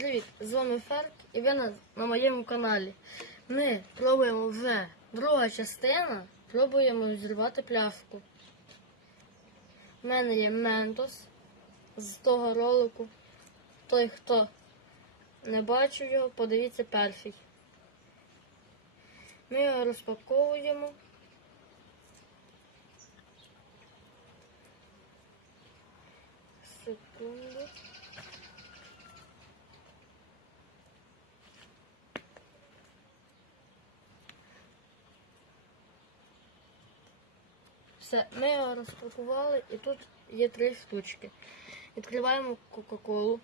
Привіт, з вами Ферк і ви на, на моєму каналі. Ми пробуємо вже друга частина, пробуємо зірвати пляшку. У мене є Ментос з того ролику. Той, хто не бачив його, подивіться перший. Ми його розпаковуємо. Секунду. Все, ми його розпакували і тут є три штучки. Відкриваємо Кока-Колу.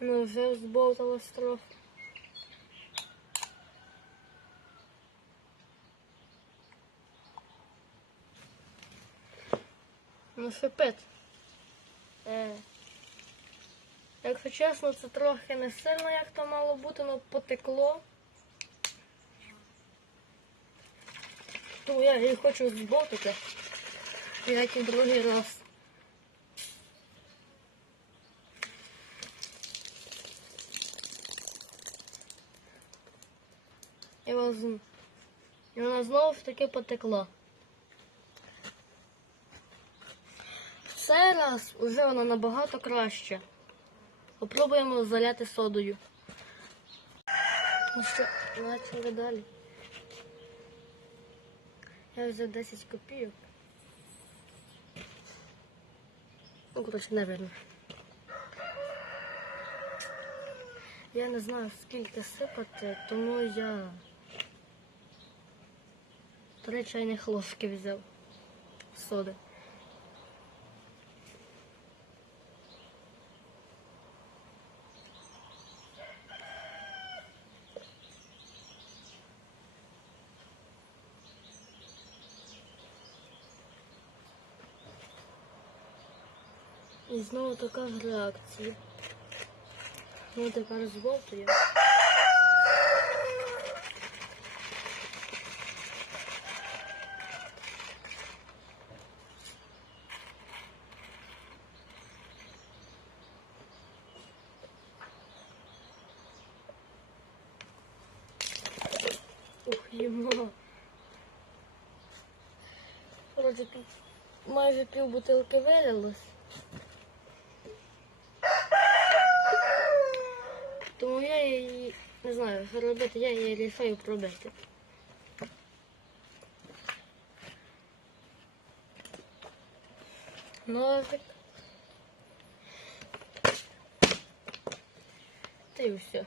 Ну, вже зболталось трохи. Ну, шипить. Е. Якщо чесно, це трохи не сильно, як то мало бути, але потекло. Тому я її хочу збовтати. Як і другий раз. І вона, знову ж таки потекла. В цей раз уже вона набагато краще. Попробуємо заляти содою. Ну що, почали далі. Я взяв 10 копійок. Ну, коротше, видно. Я не знаю, скільки сипати, тому я три чайних ложки взяв соди. І знову така ж реакція. Ну тепер збовтує. Ух, йому. Пів- майже пів бутилки вилилось. Тому я її не знаю, робити, я її рішаю пробити. Ножик. Та й все.